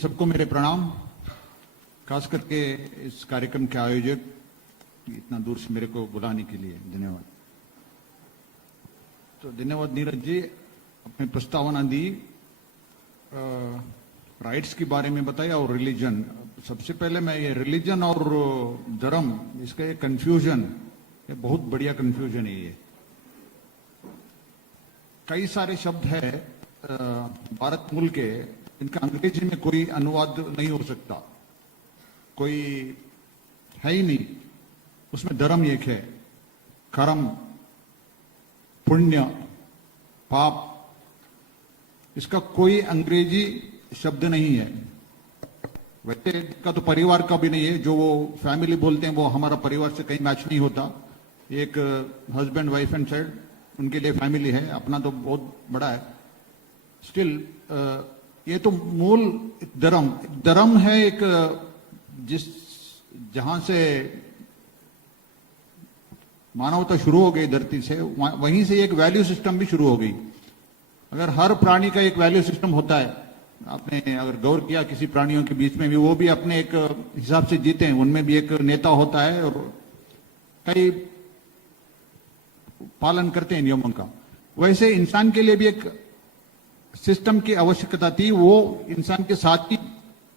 सबको मेरे प्रणाम। खास करके इस कार्यक्रम के आयोजक इतना दूर से मेरे को बुलाने के लिए धन्यवाद। तो धन्यवाद नीरज जी, अपने प्रस्तावना दी, राइट्स के बारे में बताया और रिलीजन। सबसे पहले मैं ये रिलीजन और धर्म, इसका ये कंफ्यूजन, ये बहुत बढ़िया कंफ्यूजन है। ये कई सारे शब्द है भारत मूल के, इनका अंग्रेजी में कोई अनुवाद नहीं हो सकता, कोई है ही नहीं। उसमें धर्म एक है, कर्म, पुण्य, पाप, इसका कोई अंग्रेजी शब्द नहीं है। वैसे का तो परिवार का भी नहीं है, जो वो फैमिली बोलते हैं वो हमारा परिवार से कहीं मैच नहीं होता। एक हस्बैंड वाइफ एंड चाइल्ड, उनके लिए फैमिली है, अपना तो बहुत बड़ा है। स्टिल ये तो मूल धर्म है, एक जिस जहां से मानवता शुरू हो गई धरती से, वहीं से एक वैल्यू सिस्टम भी शुरू हो गई। अगर हर प्राणी का एक वैल्यू सिस्टम होता है, आपने अगर गौर किया किसी प्राणियों के बीच में भी, वो भी अपने एक हिसाब से जीते हैं, उनमें भी एक नेता होता है और कई पालन करते हैं नियमों का। वैसे इंसान के लिए भी एक सिस्टम की आवश्यकता थी, वो इंसान के साथ ही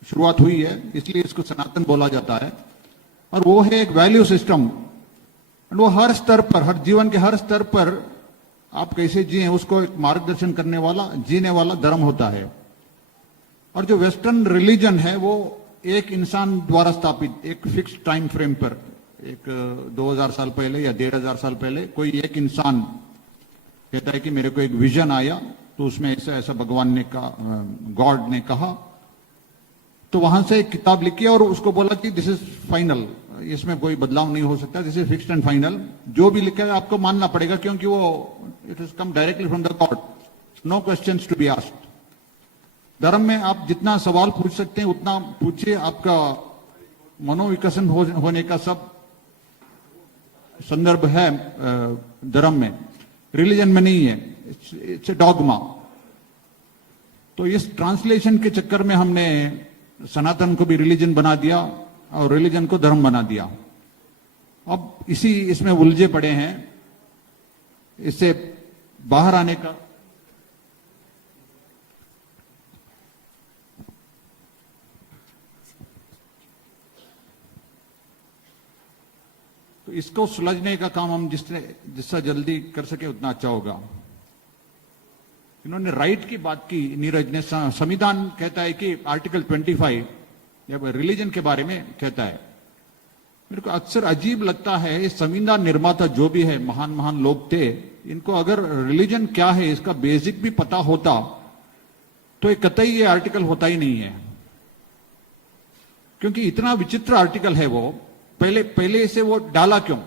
शुरुआत हुई है, इसलिए इसको सनातन बोला जाता है। और वो है एक वैल्यू सिस्टम। वो हर स्तर पर, हर जीवन के हर स्तर पर आप कैसे जिए उसको एक मार्गदर्शन करने वाला, जीने वाला धर्म होता है। और जो वेस्टर्न रिलीजन है वो एक इंसान द्वारा स्थापित एक फिक्स टाइम फ्रेम पर, एक 2000 साल पहले या 1500 साल पहले कोई एक इंसान कहता है कि मेरे को एक विजन आया, तो उसमें ऐसा ऐसा भगवान ने कहा, गॉड ने कहा, तो वहां से एक किताब लिखी और उसको बोला कि दिस इज फाइनल, इसमें कोई बदलाव नहीं हो सकता, this is fixed and final. जो भी लिखा है आपको मानना पड़ेगा, क्योंकि वो it is come directly from the god, no questions to be asked. धर्म में आप जितना सवाल पूछ सकते हैं उतना पूछिए, आपका मनोविकसन होने का सब संदर्भ है धर्म में, रिलीजन में नहीं है। It's a dogma. तो इस ट्रांसलेशन के चक्कर में हमने सनातन को भी रिलीजन बना दिया और रिलीजन को धर्म बना दिया। अब इसमें उलझे पड़े हैं। इससे बाहर आने का तो इसको सुलझने का काम हम जिससे जल्दी कर सके उतना अच्छा होगा। इन्होंने राइट की बात की नीरज ने। संविधान कहता है कि आर्टिकल 25 जब रिलीजन के बारे में कहता है, मेरे को अक्सर अजीब लगता है, ये संविधान निर्माता जो भी है, महान महान लोग थे, इनको अगर रिलीजन क्या है इसका बेसिक भी पता होता तो ये कतई ये आर्टिकल होता ही नहीं है। क्योंकि इतना विचित्र आर्टिकल है वो, पहले से वो डाला क्यों,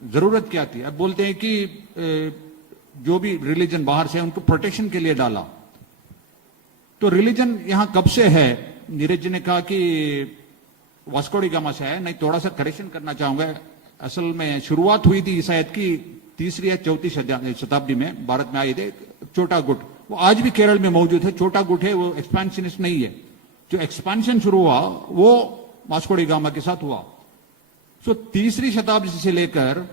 जरूरत क्या थी? अब बोलते हैं कि जो भी रिलीजन बाहर से है उनको प्रोटेक्शन के लिए डाला। तो रिलीजन यहां कब से है? नीरज जी ने कहा कि वास्को डी गामा से है। नहीं, थोड़ा सा करेक्शन करना चाहूंगा। असल में शुरुआत हुई थी शायद की 3री या 4वीं शताब्दी में भारत में आए थे छोटा गुट। वो आज भी केरल में मौजूद है, छोटा गुट है, वो एक्सपेंशनिस्ट नहीं है। जो एक्सपेंशन शुरू हुआ वो वास्को डी गामा के साथ हुआ। सो 3री शताब्दी से लेकर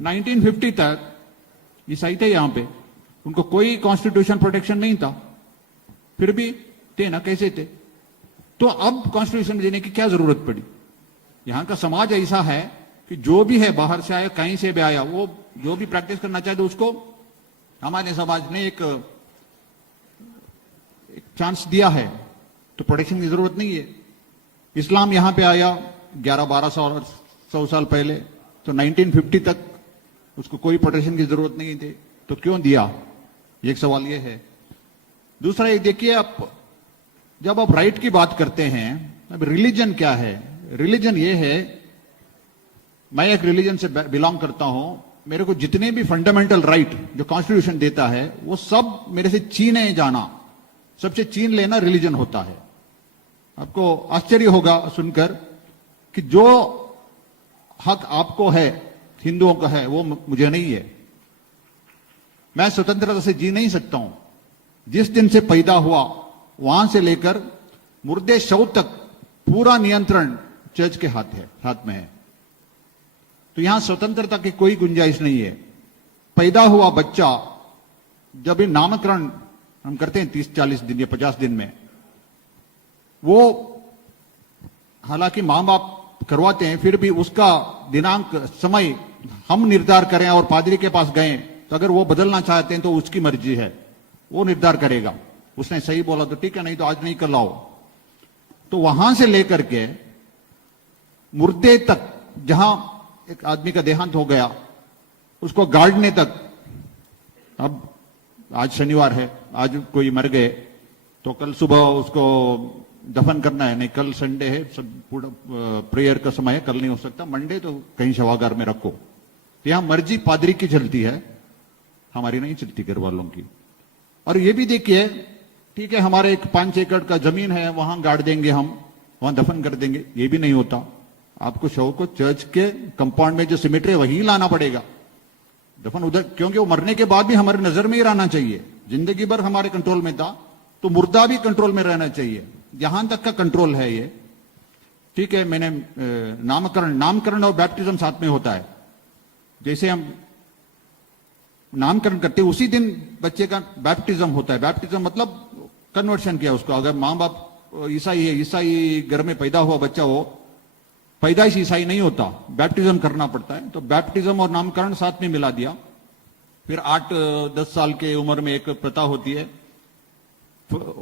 1950 तक ईसाई थे यहां पे, उनको कोई कॉन्स्टिट्यूशन प्रोटेक्शन नहीं था, फिर भी थे ना, कैसे थे? तो अब कॉन्स्टिट्यूशन देने की क्या जरूरत पड़ी? यहां का समाज ऐसा है कि जो भी है बाहर से आया, कहीं से भी आया, वो जो भी प्रैक्टिस करना चाहे तो उसको हमारे समाज ने एक चांस दिया है, तो प्रोटेक्शन की जरूरत नहीं है। इस्लाम यहां पे आया 1100-1200 साल पहले, तो 1950 तक उसको कोई प्रोटेक्शन की जरूरत नहीं थी, तो क्यों दिया? एक सवाल ये है। दूसरा एक देखिए, आप जब आप राइट की बात करते हैं, अब रिलीजन क्या है? रिलीजन ये है, मैं एक रिलीजन से बिलोंग करता हूं, मेरे को जितने भी फंडामेंटल राइट जो कॉन्स्टिट्यूशन देता है वो सब मेरे से छीने जाना, सबसे छीन लेना रिलीजन होता है। आपको आश्चर्य होगा सुनकर कि जो हक आपको है, हिंदुओं का है, वो मुझे नहीं है। मैं स्वतंत्रता से जी नहीं सकता हूं। जिस दिन से पैदा हुआ वहां से लेकर मुर्दे शव तक पूरा नियंत्रण चर्च के हाथ में है। तो यहां स्वतंत्रता की कोई गुंजाइश नहीं है। पैदा हुआ बच्चा जब ये नामकरण हम करते हैं 30-40 दिन या 50 दिन में, वो हालांकि मां बाप करवाते हैं, फिर भी उसका दिनांक समय हम निर्धार करें और पादरी के पास गए तो अगर वो बदलना चाहते हैं तो उसकी मर्जी है, वो निर्धार करेगा। उसने सही बोला तो ठीक है, नहीं तो आज नहीं कल लाओ। तो वहां से लेकर के मुर्दे तक, जहां एक आदमी का देहांत हो गया, उसको गाड़ने तक, अब आज शनिवार है, आज कोई मर गए तो कल सुबह उसको दफन करना है, नहीं कल संडे है, सब पूरा प्रेयर का समय है, कल नहीं हो सकता, मंडे तो कहीं शवागार में रखो। तो यहां मर्जी पादरी की चलती है, हमारी नहीं चलती, घर वालों की। और ये भी देखिए, ठीक है हमारे एक 5 एकड़ का जमीन है, वहां गाड़ देंगे, हम वहां दफन कर देंगे, ये भी नहीं होता। आपको शव को चर्च के कंपाउंड में जो सिमेट्री है वही लाना पड़ेगा, दफन उधर, क्योंकि वो मरने के बाद भी हमारी नजर में ही रहना चाहिए। जिंदगी भर हमारे कंट्रोल में था, तो मुर्दा भी कंट्रोल में रहना चाहिए। यहां तक का कंट्रोल है ये, ठीक है। मैंने नामकरण और बैप्टिज्म साथ में होता है। जैसे हम नामकरण करते हैं उसी दिन बच्चे का बैप्टिज्म होता है। बैप्टिज्म मतलब कन्वर्शन किया उसको। अगर मां बाप ईसाई है, ईसाई घर में पैदा हुआ बच्चा हो, पैदाइश ईसाई नहीं होता, बैप्टिज्म करना पड़ता है। तो बैप्टिज्म और नामकरण साथ में मिला दिया। फिर 8-10 साल के उम्र में एक प्रथा होती है,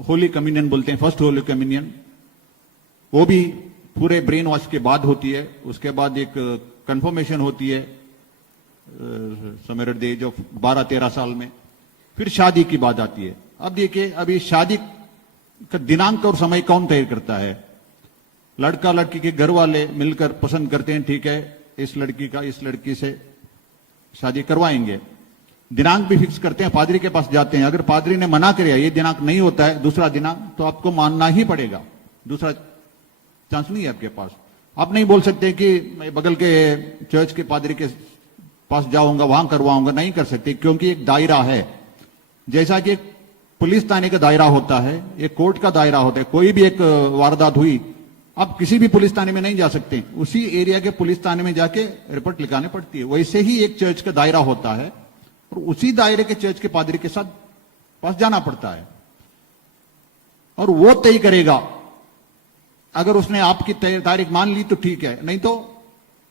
होली कम्युनियन बोलते हैं, फर्स्ट होली कम्युनियन। वो भी पूरे ब्रेन वॉश के बाद होती है। उसके बाद एक कंफर्मेशन होती है summer at the age of 12-13 साल में। फिर शादी की बात आती है। अब देखिए, अभी शादी का दिनांक और समय कौन तय करता है? लड़का लड़की के घर वाले मिलकर पसंद करते हैं, ठीक है इस लड़की का इस लड़की से शादी करवाएंगे। दिनांक भी फिक्स करते हैं, पादरी के पास जाते हैं। अगर पादरी ने मना किया ये दिनांक नहीं होता है, दूसरा दिनांक, तो आपको मानना ही पड़ेगा। दूसरा चांस नहीं है आपके पास। आप नहीं बोल सकते कि मैं बगल के चर्च के पादरी के पास जाऊंगा, वहां करवाऊंगा, नहीं कर सकते, क्योंकि एक दायरा है। जैसा कि पुलिस थाने का दायरा होता है, एक कोर्ट का दायरा होता है। कोई भी एक वारदात हुई, आप किसी भी पुलिस थाने में नहीं जा सकते, उसी एरिया के पुलिस थाने में जाके रिपोर्ट लिखाने पड़ती है। वैसे ही एक चर्च का दायरा होता है और उसी दायरे के चर्च के पादरी के साथ पास जाना पड़ता है और वो तय करेगा। अगर उसने आपकी तारीख मान ली तो ठीक है, नहीं तो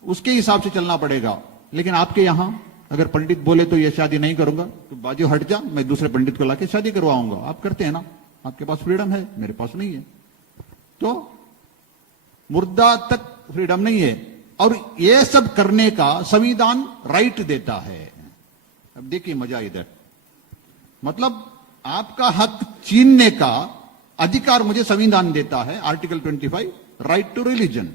उसके हिसाब से चलना पड़ेगा। लेकिन आपके यहां अगर पंडित बोले तो ये शादी नहीं करूंगा, तो बाजू हट जा, मैं दूसरे पंडित को लाके शादी करवाऊंगा। आप करते हैं ना, आपके पास फ्रीडम है, मेरे पास नहीं है। तो मुर्दा तक फ्रीडम नहीं है और ये सब करने का संविधान राइट देता है। अब देखिए मजा इधर, मतलब आपका हक छीनने का अधिकार मुझे संविधान देता है, आर्टिकल 25, राइट टू रिलीजन।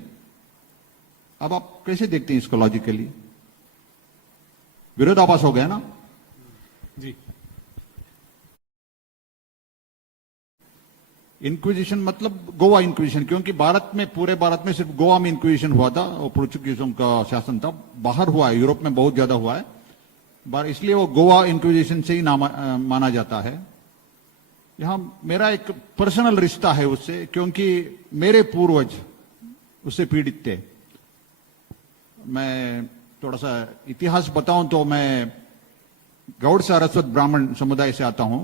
अब आप कैसे देखते हैं इसको लॉजिकली? विरोधाभास हो गया ना जी। इंक्विजिशन मतलब गोवा इंक्विजिशन, क्योंकि भारत में, पूरे भारत में सिर्फ गोवा में इंक्विजिशन हुआ था और पोर्चुगीजों का शासन था। बाहर हुआ है, यूरोप में बहुत ज्यादा हुआ है, इसलिए वो गोवा इंक्विजिशन से ही माना जाता है। यहां मेरा एक पर्सनल रिश्ता है उससे, क्योंकि मेरे पूर्वज उससे पीड़ित थे। मैं थोड़ा सा इतिहास बताऊं तो मैं गौड़ सारस्वत ब्राह्मण समुदाय से आता हूं,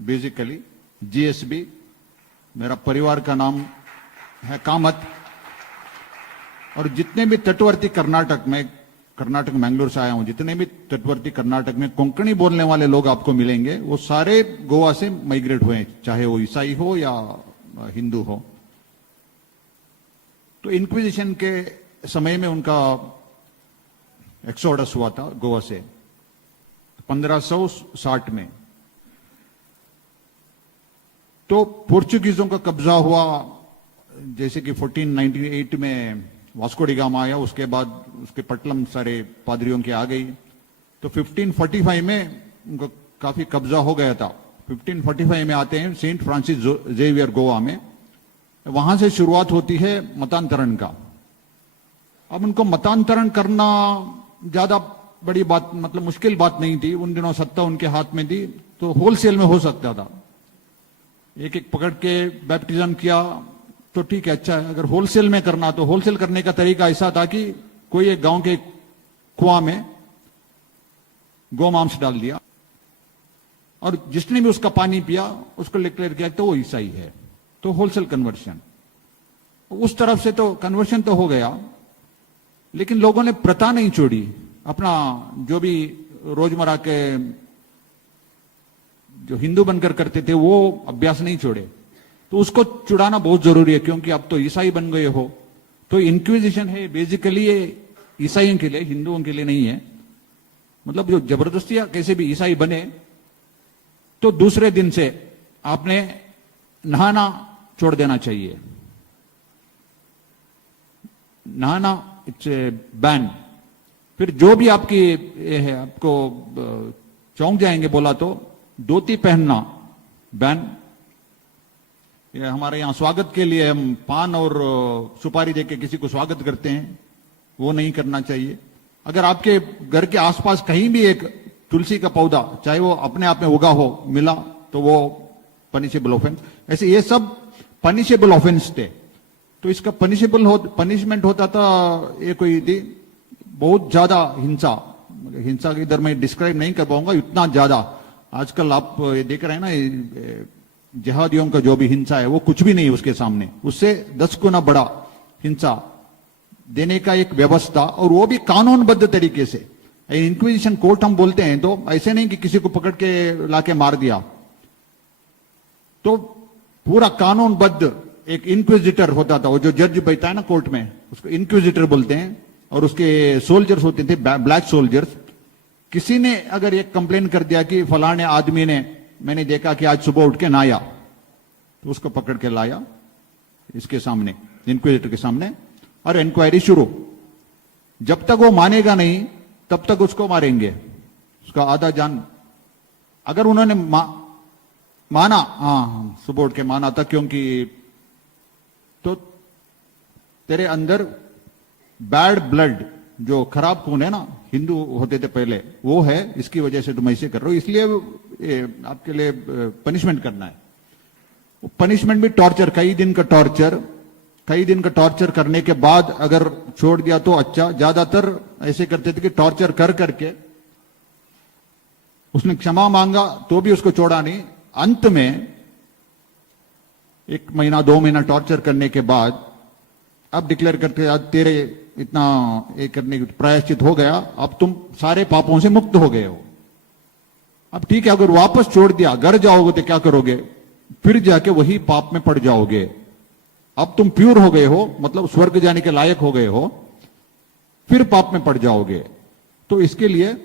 बेसिकली जीएसबी। मेरा परिवार का नाम है कामत। और जितने भी तटवर्ती कर्नाटक मैंगलोर से आया हूं, जितने भी तटवर्ती कर्नाटक में कोंकणी बोलने वाले लोग आपको मिलेंगे, वो सारे गोवा से माइग्रेट हुए, चाहे वो ईसाई हो या हिंदू हो। तो इंक्विजिशन के समय में उनका एक्सोडस हुआ था गोवा से 1560 में। तो पोर्चुगीजों का कब्जा हुआ, जैसे कि 1498 में वास्को डी गामा आया, उसके बाद उसके पटलम सारे पादरियों के आ गई। तो 1545 में उनका काफी कब्जा हो गया था। 1545 में आते हैं सेंट फ्रांसिस जेवियर गोवा में, वहां से शुरुआत होती है मतांतरण का। अब उनको मतांतरण करना ज्यादा बड़ी बात, मतलब मुश्किल बात नहीं थी। उन दिनों सत्ता उनके हाथ में थी, तो होलसेल में हो सकता था। एक एक पकड़ के बैप्टिज्म किया, तो ठीक है, अच्छा है। अगर होलसेल में करना तो होलसेल करने का तरीका ऐसा था कि कोई एक गांव के कुआं में गोमांस डाल दिया और जिसने भी उसका पानी पिया उसको डिक्लेयर किया तो वो ईसाई है, तो होलसेल कन्वर्शन। उस तरफ से तो कन्वर्शन तो हो गया, लेकिन लोगों ने प्रथा नहीं छोड़ी, अपना जो भी रोजमर्रा के जो हिंदू बनकर करते थे वो अभ्यास नहीं छोड़े। तो उसको छुड़ाना बहुत जरूरी है, क्योंकि अब तो ईसाई बन गए हो। तो इंक्विजिशन है बेसिकली ये ईसाइयों के लिए, हिंदुओं के लिए नहीं है। मतलब जो जबरदस्ती कैसे भी ईसाई बने, तो दूसरे दिन से आपने नहाना छोड़ देना चाहिए। नहाना इट्स ए बैन। फिर जो भी आपकी है, आपको चौंक जाएंगे बोला तो धोती पहनना बैन। ये हमारे यहां स्वागत के लिए हम पान और सुपारी देके किसी को स्वागत करते हैं, वो नहीं करना चाहिए। अगर आपके घर के आसपास कहीं भी एक तुलसी का पौधा, चाहे वो अपने आप में उगा हो, मिला, तो वो पनिशेबल ऑफेंस। ऐसे ये सब पनिशेबल ऑफेंस थे। तो इसका पनिशमेंट होता था, ये कोई थी बहुत ज्यादा हिंसा की इधर मैं डिस्क्राइब नहीं कर पाऊंगा, इतना ज्यादा। आजकल आप ये देख रहे हैं ना, जिहादियों का जो भी हिंसा है वो कुछ भी नहीं उसके सामने, उससे 10 गुना बड़ा हिंसा देने का एक व्यवस्था, और वो भी कानूनबद्ध तरीके से। इंक्विजिशन कोर्ट हम बोलते हैं, तो ऐसे नहीं कि किसी को पकड़ के लाके मार दिया, तो पूरा कानूनबद्ध एक इंक्विजिटर होता था। वो जो जज बैठा है ना कोर्ट में, उसको इंक्विजिटर बोलते हैं। और उसके सोल्जर्स होते थे, ब्लैक सोल्जर्स। किसी ने अगर एक कंप्लेन कर दिया कि फलाने आदमी ने, मैंने देखा कि आज सुबह उठ के नहाया, तो उसको पकड़ के लाया इसके सामने, इंक्विजिटर के सामने, और इंक्वायरी शुरू। जब तक वो मानेगा नहीं तब तक उसको मारेंगे, उसका आधा जान। अगर उन्होंने माना, हाँ सुबह उठ के माना था क्योंकि, तो तेरे अंदर बैड ब्लड, जो खराब खून है ना, हिंदू होते थे पहले, वो है, इसकी वजह से तुम ऐसे कर रहे हो, इसलिए आपके लिए पनिशमेंट करना है। पनिशमेंट भी टॉर्चर, कई दिन का टॉर्चर करने के बाद अगर छोड़ दिया तो अच्छा। ज्यादातर ऐसे करते थे कि टॉर्चर कर करके उसने क्षमा मांगा तो भी उसको छोड़ा नहीं। अंत में 1 महीना 2 महीना टॉर्चर करने के बाद अब डिक्लेयर करते आज तेरे इतना एक करने की प्रायश्चित हो गया, अब तुम सारे पापों से मुक्त हो गए हो। अब ठीक है, अगर वापस छोड़ दिया, घर जाओगे तो क्या करोगे? फिर जाके वही पाप में पड़ जाओगे। अब तुम प्योर हो गए हो, मतलब स्वर्ग जाने के लायक हो गए हो, फिर पाप में पड़ जाओगे। तो इसके लिए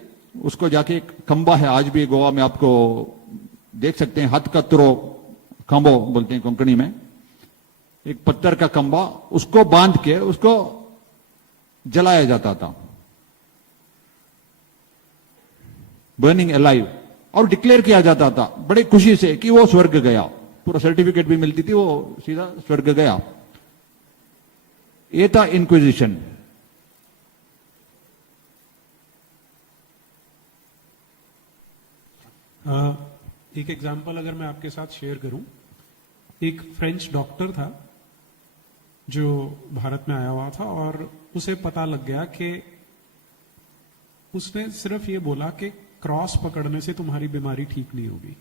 उसको जाके एक खंबा है, आज भी गोवा में आपको देख सकते हैं, हथ कतरो खंबो बोलते हैं कोंकणी में, एक पत्थर का खंबा, उसको बांध के उसको जलाया जाता था, बर्निंग अलाइव, और डिक्लेयर किया जाता था बड़ी खुशी से कि वो स्वर्ग गया। पूरा सर्टिफिकेट भी मिलती थी, वो सीधा स्वर्ग गया। ये था इंक्विजिशन। एक एग्जांपल अगर मैं आपके साथ शेयर करूं, एक फ्रेंच डॉक्टर था जो भारत में आया हुआ था, और उसे पता लग गया कि उसने सिर्फ ये बोला कि क्रॉस पकड़ने से तुम्हारी बीमारी ठीक नहीं होगी।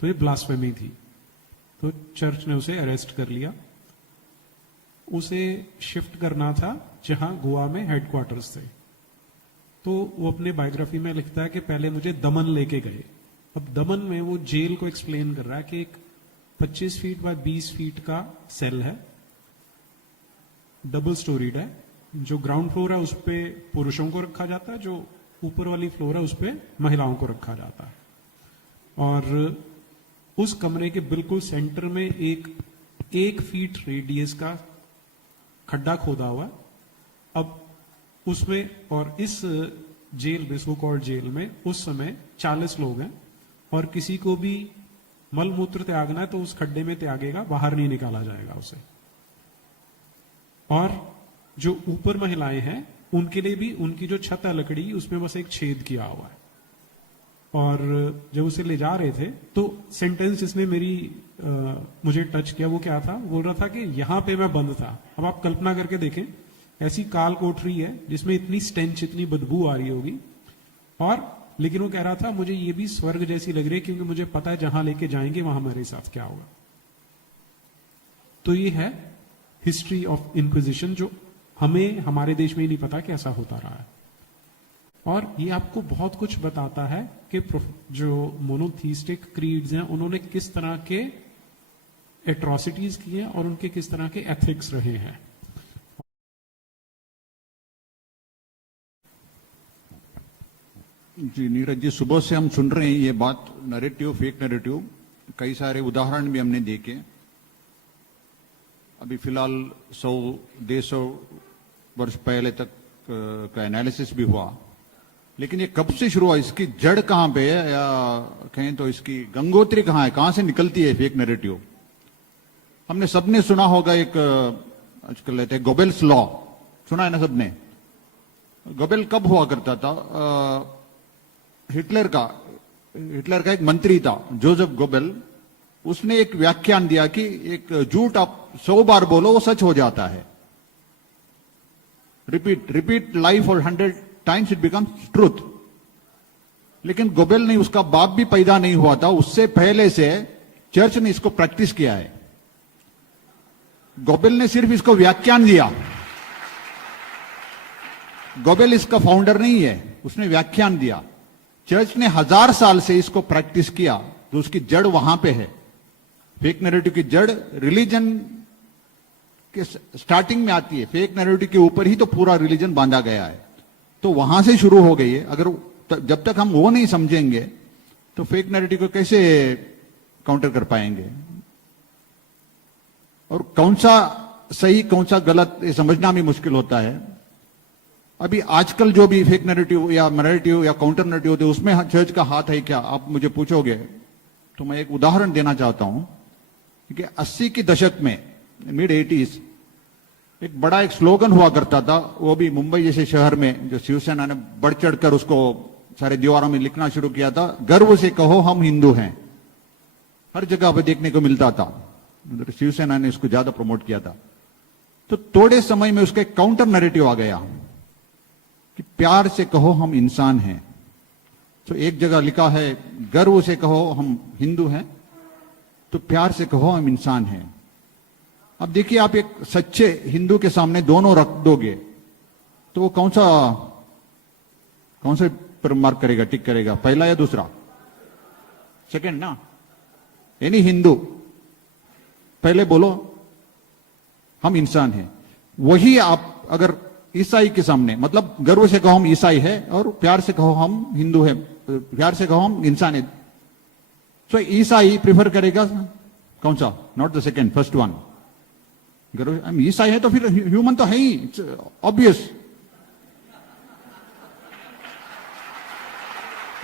तो ये ब्लास्फेमी थी। तो चर्च ने उसे अरेस्ट कर लिया। उसे शिफ्ट करना था जहां गोवा में हेडक्वार्टर्स थे। तो वो अपने बायोग्राफी में लिखता है कि पहले मुझे दमन लेके गए। अब दमन में वो जेल को एक्सप्लेन कर रहा है कि एक 25 फीट बाय 20 फीट का सेल है, डबल स्टोरीड है। जो ग्राउंड फ्लोर है उस पे पुरुषों को रखा जाता है, जो ऊपर वाली फ्लोर है उस पे महिलाओं को रखा जाता है। और उस कमरे के बिल्कुल सेंटर में एक फीट रेडियस का खड्डा खोदा हुआ है। अब उसमें, और इस जेल में, सो कॉल्ड जेल में उस समय 40 लोग हैं, और किसी को भी मल मूत्र त्यागना है तो उस खड्डे में त्यागेगा, बाहर नहीं निकाला जाएगा उसे। और जो ऊपर महिलाएं हैं उनके लिए भी, उनकी जो छत है लकड़ी, उसमें बस एक छेद किया हुआ है। और जब उसे ले जा रहे थे तो सेंटेंस जिसने मुझे टच किया वो क्या था, बोल रहा था कि यहां पे मैं बंद था। अब आप कल्पना करके देखें, ऐसी काल कोठरी है जिसमें इतनी स्टेंच, इतनी बदबू आ रही होगी, और लेकिन वो कह रहा था मुझे ये भी स्वर्ग जैसी लग रही है क्योंकि मुझे पता है जहां लेके जाएंगे वहां मेरे साथ क्या होगा। तो ये है हिस्ट्री ऑफ इंक्विजिशन, जो हमें हमारे देश में ही नहीं पता कि ऐसा होता रहा है। और ये आपको बहुत कुछ बताता है कि जो मोनोथीस्टिक क्रीड्स हैं उन्होंने किस तरह के एट्रोसिटीज किए हैं और उनके किस तरह के एथिक्स रहे हैं। जी नीरज जी, सुबह से हम सुन रहे हैं ये बात, नैरेटिव, फेक नैरेटिव, कई सारे उदाहरण भी हमने देखे। अभी फिलहाल 100-150 वर्ष पहले तक का एनालिसिस भी हुआ, लेकिन ये कब से शुरू हुआ, इसकी जड़ कहां पे है, या कहें तो इसकी गंगोत्री कहां है, कहां से निकलती है फेक नैरेटिव। हमने सबने सुना होगा, एक आजकल लेते हैं गोबेल्स लॉ, सुना है ना सबने। गोबेल कब हुआ करता था, हिटलर का एक मंत्री था जोसेफ गोबेल, उसने एक व्याख्यान दिया कि एक झूठ आप 100 बार बोलो वो सच हो जाता है। Repeat life for 100 times it becomes truth. लेकिन गोबेल नहीं, उसका बाप भी पैदा नहीं हुआ था, उससे पहले से चर्च ने इसको प्रैक्टिस किया है। गोबेल ने सिर्फ इसको व्याख्यान दिया, गोबेल इसका फाउंडर नहीं है, उसने व्याख्यान दिया। चर्च ने 1000 साल से इसको प्रैक्टिस किया, तो उसकी जड़ वहां पे है। फेक नैरेटिव की जड़ रिलीजन के स्टार्टिंग में आती है, फेक नैरेटिव के ऊपर ही तो पूरा रिलीजन बांधा गया है, तो वहां से शुरू हो गई है। अगर जब तक हम वो नहीं समझेंगे तो फेक नैरेटिव को कैसे काउंटर कर पाएंगे, और कौन सा सही कौन सा गलत ये समझना भी मुश्किल होता है। अभी आजकल जो भी फेक नैरेटिव या नैरेटिव या काउंटर नैरेटिव होते हैं, उसमें चर्च का हाथ है क्या, आप मुझे पूछोगे तो मैं एक उदाहरण देना चाहता हूं कि 80 के दशक में, मिड 80s, एक बड़ा एक स्लोगन हुआ करता था, वो भी मुंबई जैसे शहर में, जो शिवसेना ने बढ़ चढ़कर उसको सारे दीवारों में लिखना शुरू किया था, गर्व से कहो हम हिंदू हैं। हर जगह पर देखने को मिलता था, शिवसेना ने इसको ज्यादा प्रमोट किया था। तो थोड़े समय में उसका एक काउंटर नैरेटिव आ गया कि प्यार से कहो हम इंसान हैं। तो एक जगह लिखा है गर्व से कहो हम हिंदू हैं, तो प्यार से कहो हम इंसान हैं। अब देखिए, आप एक सच्चे हिंदू के सामने दोनों रख दोगे तो वो कौन सा पर मार्क करेगा, टिक करेगा, पहला या दूसरा? सेकंड ना। यानी हिंदू पहले बोलो हम इंसान हैं, वही आप अगर ईसाई के सामने, मतलब गर्व से कहो हम ईसाई है और प्यार से कहो हम हिंदू है, प्यार से कहो हम इंसान है, तो ईसाई प्रिफर करेगा कौन सा? Not the second, first one. गर्व हम ईसाई है तो फिर ह्यूमन तो है ही, ऑब्वियस।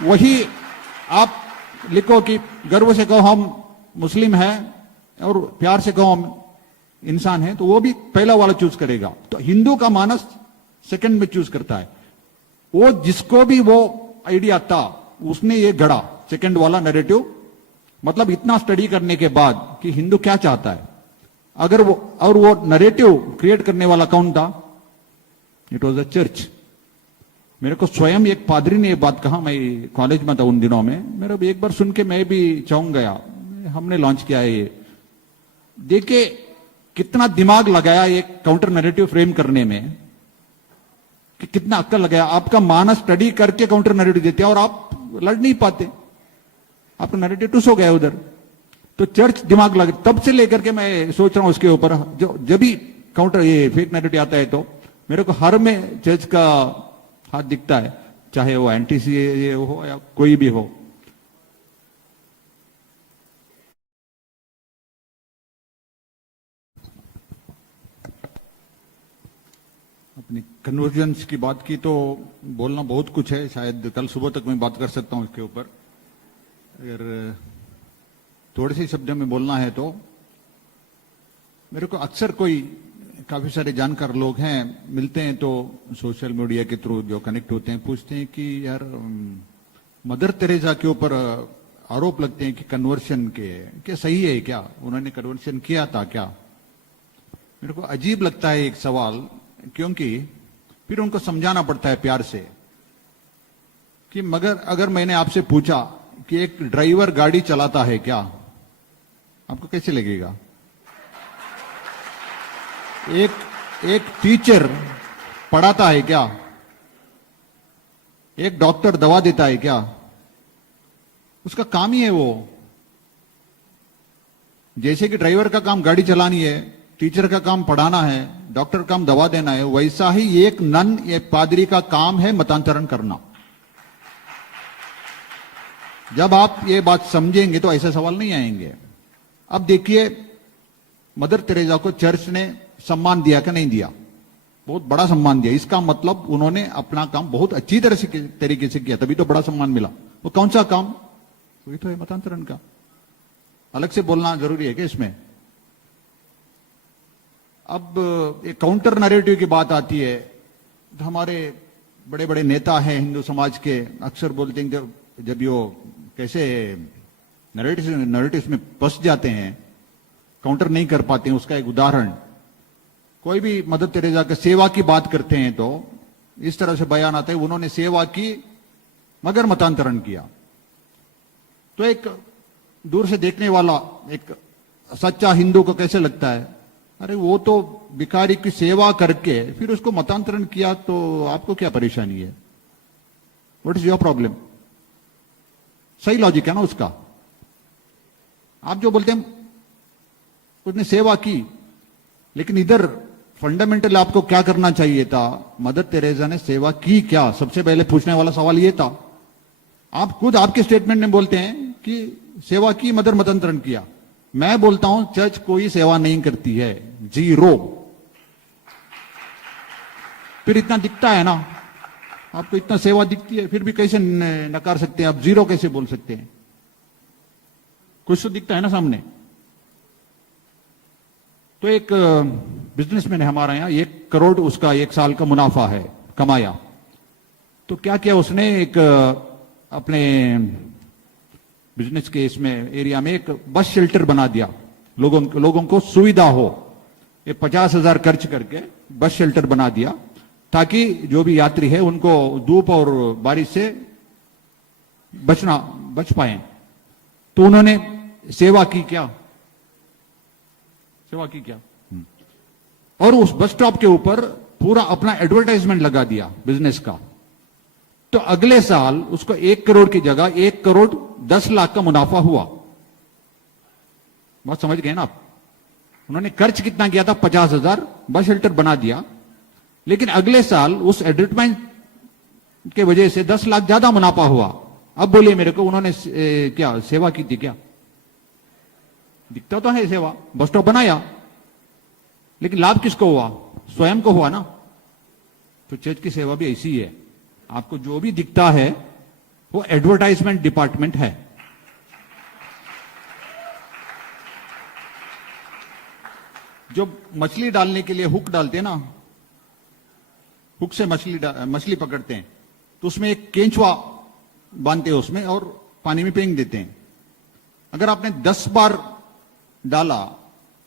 वही आप लिखो कि गर्व से कहो हम मुस्लिम है और प्यार से कहो हम इंसान है, तो वो भी पहला वाला चूज करेगा। तो हिंदू का मानस सेकंड में चूज करता है। वो जिसको भी वो आइडिया था उसने ये गढ़ा सेकंड वाला नैरेटिव, मतलब इतना स्टडी करने के बाद कि हिंदू क्या चाहता है। अगर वो नैरेटिव क्रिएट करने वाला कौन था? It was the church. मेरे को स्वयं एक पादरी ने ये बात कहा, मैं कॉलेज में था उन दिनों में, मेरा भी एक बार सुन के मैं भी चौंक गया। हमने लॉन्च किया है ये, देखिए कितना दिमाग लगाया एक काउंटर नैरेटिव फ्रेम करने में, कि कितना अक्ल लगाया। आपका मानस स्टडी करके काउंटर नैरेटिव देते हैं और आप लड़ नहीं पाते, आपका नैरेटिव टूस हो गया उधर। तो चर्च दिमाग लगे, तब से लेकर के मैं सोच रहा हूं उसके ऊपर, जब भी काउंटर ये फेक नैरेटिव आता है तो मेरे को हर में चर्च का हाथ दिखता है, चाहे वो एंटी सीए हो या कोई भी हो। अपनी कन्वर्जेंस की बात की तो बोलना बहुत कुछ है, शायद कल सुबह तक मैं बात कर सकता हूं इसके ऊपर। अगर थोड़े से शब्दों में बोलना है तो मेरे को अक्सर काफी सारे जानकार लोग हैं, मिलते हैं तो सोशल मीडिया के थ्रू जो कनेक्ट होते हैं, पूछते हैं कि यार मदर तेरेसा के ऊपर आरोप लगते हैं कि कन्वर्शन के, क्या सही है क्या? उन्होंने कन्वर्शन किया था क्या? मेरे को अजीब लगता है एक सवाल, क्योंकि फिर उनको समझाना पड़ता है प्यार से कि मगर अगर मैंने आपसे पूछा कि एक ड्राइवर गाड़ी चलाता है क्या, आपको कैसे लगेगा? एक टीचर पढ़ाता है क्या? एक डॉक्टर दवा देता है क्या? उसका काम ही है वो। जैसे कि ड्राइवर का काम गाड़ी चलानी है, टीचर का काम पढ़ाना है, डॉक्टर का काम दवा देना है, वैसा ही एक नन, एक पादरी का काम है मतांतरण करना। जब आप ये बात समझेंगे तो ऐसे सवाल नहीं आएंगे। अब देखिए, मदर तेरेसा को चर्च ने सम्मान दिया कि नहीं दिया? बहुत बड़ा सम्मान दिया। इसका मतलब उन्होंने अपना काम बहुत अच्छी तरह से तरीके से किया, तभी तो बड़ा सम्मान मिला। वो कौन सा काम? वही तो है मतांतरण का। अलग से बोलना जरूरी है क्या इसमें? अब एक काउंटर नैरेटिव की बात आती है, तो हमारे बड़े बड़े नेता हैं हिंदू समाज के, अक्सर बोलते हैं जब यो कैसे नैरेटिव में फंस जाते हैं, काउंटर नहीं कर पाते हैं। उसका एक उदाहरण, कोई भी मदर तेरेसा के सेवा की बात करते हैं तो इस तरह से बयान आता है, उन्होंने सेवा की मगर मतांतरण किया। तो एक दूर से देखने वाला, एक सच्चा हिंदू को कैसे लगता है, अरे वो तो भिखारी की सेवा करके फिर उसको मतांतरण किया, तो आपको क्या परेशानी है? What is your problem? सही लॉजिक है ना उसका। आप जो बोलते हैं उसने सेवा की, लेकिन इधर फंडामेंटल आपको क्या करना चाहिए था? मदर तेरेसा ने सेवा की क्या? सबसे पहले पूछने वाला सवाल यह था। आप खुद आपके स्टेटमेंट में बोलते हैं कि सेवा की, मदर मतांतरण किया। मैं बोलता हूं चर्च कोई सेवा नहीं करती है, जीरो। फिर इतना दिखता है ना, आपको इतना सेवा दिखती है, फिर भी कैसे नकार सकते हैं आप? जीरो कैसे बोल सकते हैं? कुछ तो दिखता है ना सामने। तो एक बिजनेसमैन है हमारा यहाँ, 1 करोड़ उसका 1 साल का मुनाफा है, कमाया। तो क्या किया उसने, एक अपने बिजनेस के इसमें एरिया में एक बस शेल्टर बना दिया, लोगों को सुविधा हो। ये 50,000 खर्च करके बस शेल्टर बना दिया, ताकि जो भी यात्री है उनको धूप और बारिश से बच पाए। तो उन्होंने सेवा की क्या? सेवा की क्या? और उस बस स्टॉप के ऊपर पूरा अपना एडवर्टाइजमेंट लगा दिया बिजनेस का। तो अगले साल उसको 1 करोड़ की जगह 1 करोड़ 10 लाख का मुनाफा हुआ। बहुत समझ गए ना आप? उन्होंने खर्च कितना किया था? 50,000, बस शेल्टर बना दिया, लेकिन अगले साल उस एडवर्टाइजमेंट के वजह से 10 लाख ज्यादा मुनाफा हुआ। अब बोलिए मेरे को, उन्होंने क्या सेवा की थी क्या? दिखता तो है सेवा, बस स्टॉप बनाया, लेकिन लाभ किसको हुआ? स्वयं को हुआ ना। तो चर्च की सेवा भी ऐसी है, आपको जो भी दिखता है वो एडवर्टाइजमेंट डिपार्टमेंट है। जो मछली डालने के लिए हुक डालते हैं ना, हुक से मछली पकड़ते हैं, तो उसमें एक केंचुआ बांधते हैं उसमें और पानी में फेंक देते हैं। अगर आपने 10 बार डाला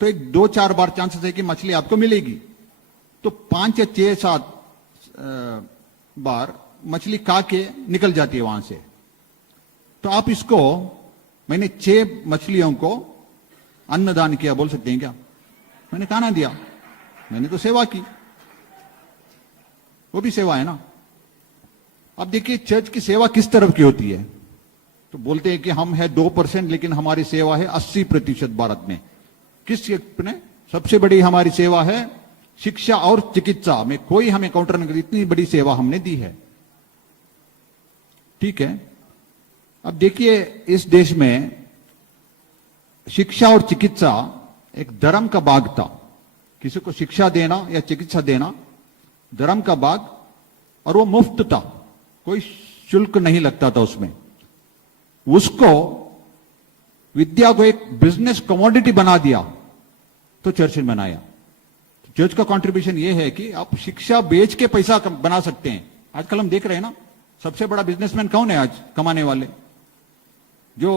तो एक 2-4 बार चांसेस है कि मछली आपको मिलेगी। तो 5 या 6, 7 बार मछली खा के निकल जाती है वहां से। तो आप इसको, मैंने 6 मछलियों को अन्नदान किया बोल सकते हैं क्या? मैंने खाना दिया, मैंने तो सेवा की, वो भी सेवा है ना। अब देखिए चर्च की सेवा किस तरफ की होती है। तो बोलते हैं कि हम है 2%, लेकिन हमारी सेवा है 80% भारत में। किस क्षेत्र में? सबसे बड़ी हमारी सेवा है शिक्षा और चिकित्सा में। कोई हमें काउंटर नहीं, इतनी बड़ी सेवा हमने दी है। ठीक है, अब देखिए इस देश में शिक्षा और चिकित्सा एक धर्म का भाग था। किसी को शिक्षा देना या चिकित्सा देना धर्म का भाग, और वो मुफ्त था, कोई शुल्क नहीं लगता था उसमें। उसको, विद्या को एक बिजनेस कमोडिटी बना दिया, तो चर्च ने बनाया। तो चर्च का कंट्रीब्यूशन ये है कि आप शिक्षा बेच के पैसा बना सकते हैं। आजकल हम देख रहे हैं ना, सबसे बड़ा बिजनेसमैन कौन है आज कमाने वाले? जो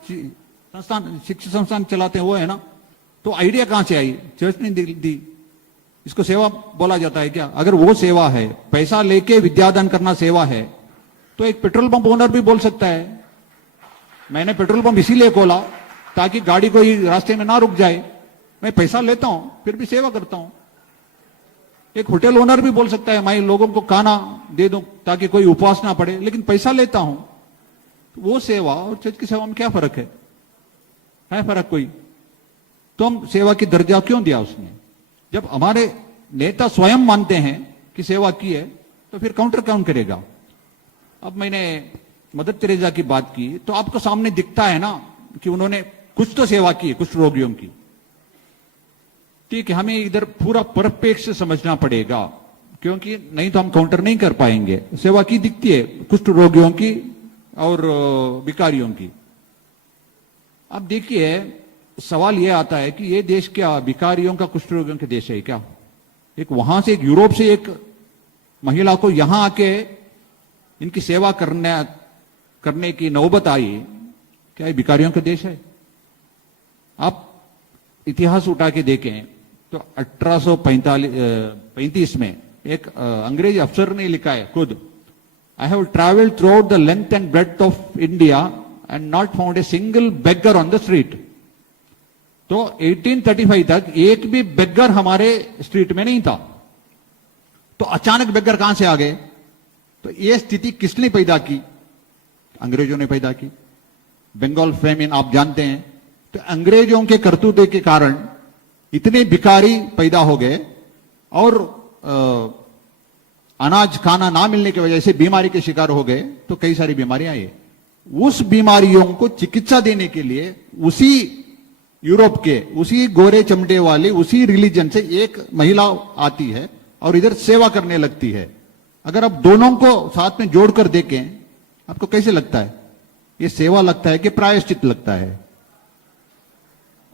संस्थान, शिक्षा संस्थान चलाते हैं वो है ना। तो आइडिया कहां से आई? चर्च ने दी। इसको सेवा बोला जाता है क्या? अगर वो सेवा है, पैसा लेके विद्यादान करना सेवा है, तो एक पेट्रोल पंप ओनर भी बोल सकता है मैंने पेट्रोल पंप इसीलिए खोला ताकि गाड़ी कोई रास्ते में ना रुक जाए, मैं पैसा लेता हूं फिर भी सेवा करता हूं। एक होटल ओनर भी बोल सकता है मैं लोगों को खाना दे दूं ताकि कोई उपवास ना पड़े, लेकिन पैसा लेता हूं। तो वो सेवा और चर्च की सेवा में क्या फर्क है फर्क कोई? तो हम सेवा की दर्जा क्यों दिया उसने? जब हमारे नेता स्वयं मानते हैं कि सेवा की है तो फिर काउंटर कौन करेगा? अब मैंने मदर तेरेसा की बात की तो आपको सामने दिखता है ना कि उन्होंने कुछ तो सेवा की है कुछ रोगियों की। ठीक है, हमें इधर पूरा परिप्रेक्ष्य समझना पड़ेगा, क्योंकि नहीं तो हम काउंटर नहीं कर पाएंगे। सेवा की दिखती है कुष्ठ रोगियों की और भिखारियों की। अब देखिए सवाल यह आता है कि यह देश क्या भिखारियों का कुष्ठ रोगियों के देश है क्या? एक वहां से, एक यूरोप से एक महिला को यहां आके इनकी सेवा करने की नौबत आई, क्या ये भिखारियों का देश है? आप इतिहास उठा के देखें तो 1835 में एक अंग्रेजी अफसर ने लिखा है खुद, I have travelled through out the length and breadth of India and not found a single beggar on the street. तो 1835 तक एक भी बेगर हमारे स्ट्रीट में नहीं था। तो अचानक बेगर कहां से आ गए? तो यह स्थिति किसने पैदा की? अंग्रेजों ने पैदा की। बंगाल फेमिन आप जानते हैं। तो अंग्रेजों के करतूते के कारण इतने भिखारी पैदा हो गए और अनाज खाना ना मिलने की वजह से बीमारी के शिकार हो गए। तो कई सारी बीमारियां आई। उस बीमारियों को चिकित्सा देने के लिए उसी यूरोप के, उसी गोरे चमड़े वाली, उसी रिलीजन से एक महिला आती है और इधर सेवा करने लगती है। अगर आप दोनों को साथ में जोड़कर देखें, आपको कैसे लगता है? ये सेवा लगता है कि प्रायश्चित लगता है?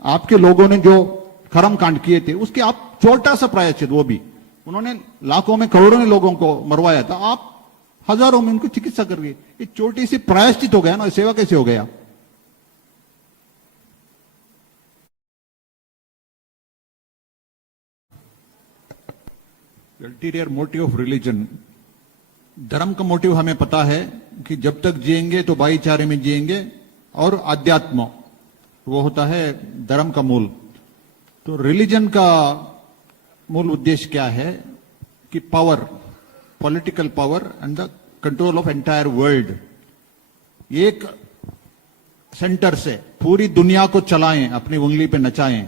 आपके लोगों ने जो कर्म कांड किए थे उसके आप छोटा सा प्रायश्चित, वो भी उन्होंने लाखों में करोड़ों में लोगों को मरवाया था, आप हजारों में उनको चिकित्सा कर रही है। ये छोटी सी प्रायश्चित हो गया ना, सेवा कैसे हो गया? अल्टीरियर मोटिव ऑफ रिलीजन, धर्म का मोटिव हमें पता है कि जब तक जिएंगे तो भाईचारे में जिएंगे, और आध्यात्म वो होता है धर्म का मूल। तो रिलीजन का मूल उद्देश्य क्या है कि power, political power and the control of entire world. एक सेंटर से पूरी दुनिया को चलाएं, अपनी उंगली पे नचाएं।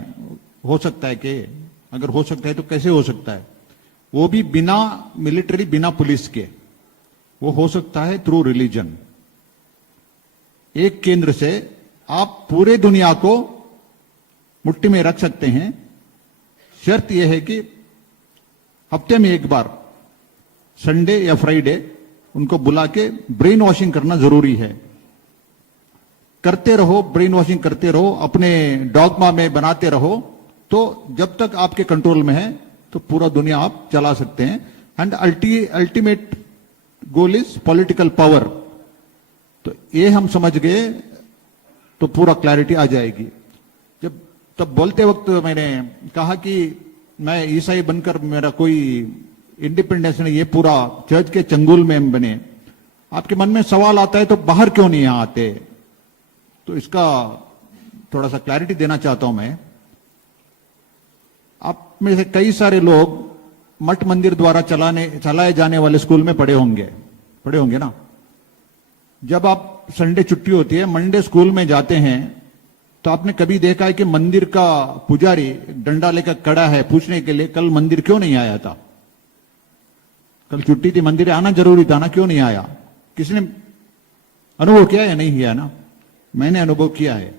हो सकता है कि, अगर हो सकता है तो कैसे हो सकता है? वो भी बिना मिलिट्री, बिना पुलिस के। वो हो सकता है थ्रू रिलीजन। एक केंद्र से आप पूरे दुनिया को मुट्ठी में रख सकते हैं। शर्त यह है कि हफ्ते में एक बार, संडे या फ्राइडे, उनको बुला के ब्रेन वॉशिंग करना जरूरी है। करते रहो, ब्रेन वॉशिंग करते रहो, अपने डॉगमा में बनाते रहो। तो जब तक आपके कंट्रोल में है तो पूरा दुनिया आप चला सकते हैं। And ultimate goal is political power. तो ये हम समझ गए तो पूरा क्लैरिटी आ जाएगी। जब तब बोलते वक्त मैंने कहा कि मैं ईसाई बनकर मेरा कोई इंडिपेंडेंस नहीं, ये पूरा चर्च के चंगुल में हम बने। आपके मन में सवाल आता है तो बाहर क्यों नहीं आते? तो इसका थोड़ा सा क्लैरिटी देना चाहता हूं मैं। आप में से कई सारे लोग मठ मंदिर द्वारा चलाए जाने वाले स्कूल में पढ़े होंगे ना। जब आप संडे छुट्टी होती है, मंडे स्कूल में जाते हैं, तो आपने कभी देखा है कि मंदिर का पुजारी डंडा लेकर खड़ा है पूछने के लिए कल मंदिर क्यों नहीं आया था? कल छुट्टी थी, मंदिर आना जरूरी था ना, क्यों नहीं आया? किसने अनुभव किया या नहीं किया ना? मैंने अनुभव किया है।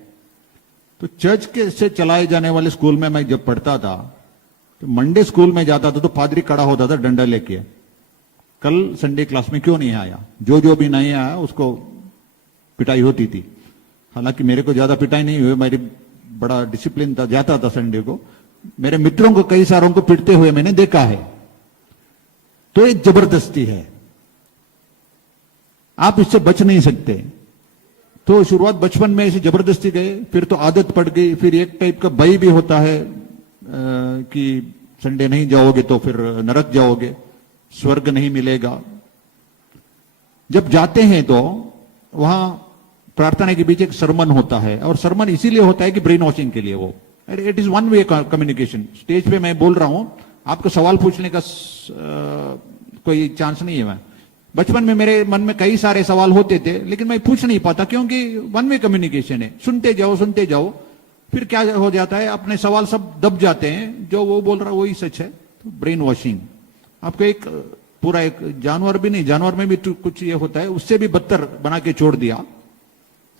तो चर्च के से चलाए जाने वाले स्कूल में मैं जब पढ़ता था तो मंडे स्कूल में जाता था तो पादरी खड़ा होता था डंडा लेके, कल संडे क्लास में क्यों नहीं आया? जो भी नहीं आया उसको पिटाई होती थी। हालांकि मेरे को ज्यादा पिटाई नहीं हुई, मेरी बड़ा डिसिप्लिन था, जाता था संडे को। मेरे मित्रों को कई सारों को पिटते हुए मैंने देखा है। तो एक जबरदस्ती है। आप इससे बच नहीं सकते। तो शुरुआत बचपन में ऐसे जबरदस्ती गए, फिर तो आदत पड़ गई, फिर एक टाइप का भय भी होता है कि संडे नहीं जाओगे तो फिर नरक जाओगे, स्वर्ग नहीं मिलेगा। जब जाते हैं तो वहां प्रार्थना के बीच एक सरमन होता है, और सरमन इसीलिए होता है कि ब्रेन वॉशिंग के लिए। वो it is one way communication. Stage पे मैं बोल रहा हूं, आपको सवाल पूछने का कोई चांस नहीं है। मैं बचपन में मेरे मन में कई सारे सवाल होते थे, लेकिन मैं पूछ नहीं पाता, क्योंकि वन वे कम्युनिकेशन है। सुनते जाओ, फिर क्या हो जाता है, अपने सवाल सब दब जाते हैं, जो वो बोल रहा है वही सच है। तो ब्रेन वॉशिंग आपको एक पूरा, एक जानवर भी नहीं, जानवर में भी कुछ ये होता है, उससे भी बदतर बना के छोड़ दिया,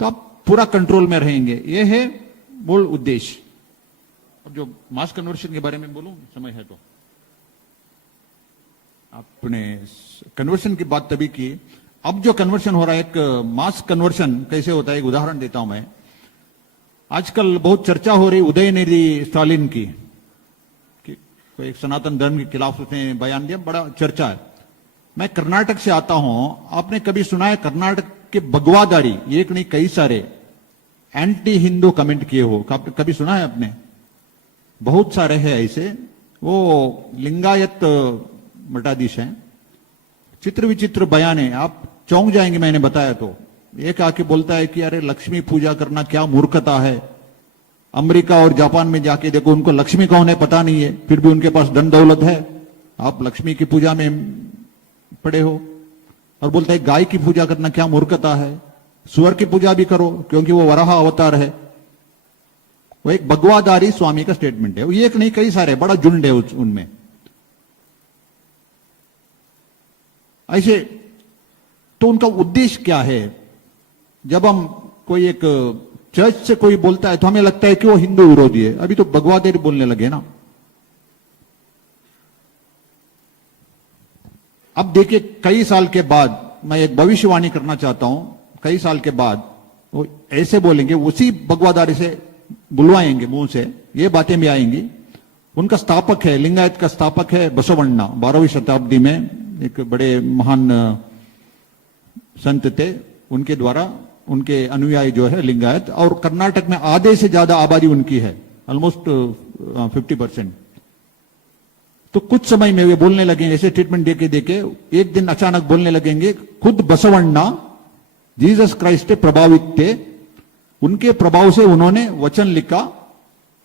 तो आप पूरा कंट्रोल में रहेंगे। ये है मूल उद्देश्य। अब जो मास कन्वर्शन के बारे में बोलूं, समय है तो आपने कन्वर्शन की बात तभी की। अब जो कन्वर्शन हो रहा है, एक मास कन्वर्शन कैसे होता है, एक उदाहरण देता हूं मैं। आजकल बहुत चर्चा हो रही उदयनिधि स्टालिन की, कि कोई एक सनातन धर्म के खिलाफ उसने बयान दिया, बड़ा चर्चा है। मैं कर्नाटक से आता हूं, आपने कभी सुना है कर्नाटक के बगवादारी, एक नहीं कई सारे एंटी हिंदू कमेंट किए हो, कभी सुना है आपने? बहुत सारे हैं ऐसे। वो लिंगायत मठाधीश हैं, चित्र विचित्र बयान है, आप चौंक जाएंगे मैंने बताया तो। एक आके बोलता है कि अरे लक्ष्मी पूजा करना क्या मूर्खता है, अमेरिका और जापान में जाके देखो, उनको लक्ष्मी कौन है पता नहीं है, फिर भी उनके पास धन दौलत है, आप लक्ष्मी की पूजा में पड़े हो। और बोलता है गाय की पूजा करना क्या मूर्खता है, सुअर की पूजा भी करो क्योंकि वो वराह अवतार है। वो एक भगवादारी स्वामी का स्टेटमेंट है। ये एक नहीं कई सारे, बड़ा झुंड है उनमें ऐसे। तो उनका उद्देश्य क्या है? जब हम कोई एक चर्च से कोई बोलता है तो हमें लगता है कि वो हिंदू विरोधी है। अभी तो भगवादारी बोलने लगे ना। अब देखिए, कई साल के बाद मैं एक भविष्यवाणी करना चाहता हूं, कई साल के बाद वो ऐसे बोलेंगे, उसी भगवादारी से बुलवाएंगे, मुंह से ये बातें भी आएंगी। उनका स्थापक है, लिंगायत का स्थापक है बसवण्णा, 12वीं शताब्दी में एक बड़े महान संत थे, उनके द्वारा उनके अनुयायी जो है लिंगायत। और कर्नाटक में आधे से ज्यादा आबादी उनकी है, ऑलमोस्ट 50%। तो कुछ समय में वे बोलने लगेंगे, ऐसे ट्रीटमेंट देके एक दिन अचानक बोलने लगेंगे, खुद बसवण्णा जीसस क्राइस्ट से प्रभावित थे, उनके प्रभाव से उन्होंने वचन लिखा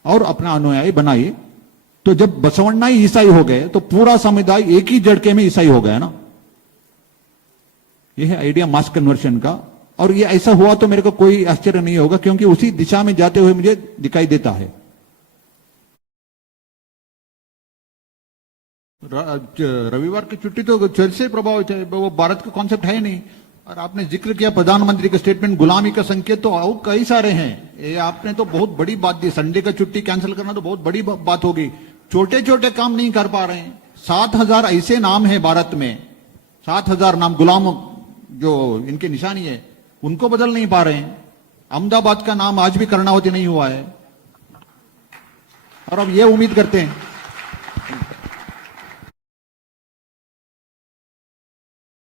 और अपना अनुयायी बनाई। तो जब बसवण्णा ही ईसाई हो गए तो पूरा समुदाय एक ही जड़के में ईसाई हो गया ना। यह है आइडिया मास कन्वर्शन का। और ये ऐसा हुआ तो मेरे को कोई आश्चर्य नहीं होगा, क्योंकि उसी दिशा में जाते हुए मुझे दिखाई देता है। रविवार की छुट्टी तो चर्च से प्रभावित है, वो भारत का कॉन्सेप्ट है नहीं। और आपने जिक्र किया प्रधानमंत्री का स्टेटमेंट, गुलामी का संकेत, तो और कई सारे हैं। ये आपने तो बहुत बड़ी बात दी, संडे का छुट्टी कैंसिल करना तो बहुत बड़ी बात होगी। छोटे छोटे काम नहीं कर पा रहे हैं। 7,000 ऐसे नाम है भारत में, 7,000 नाम गुलाम जो इनकी निशानी है, उनको बदल नहीं पा रहे हैं। अहमदाबाद का नाम आज भी कर्णावती नहीं हुआ है। और अब ये उम्मीद करते हैं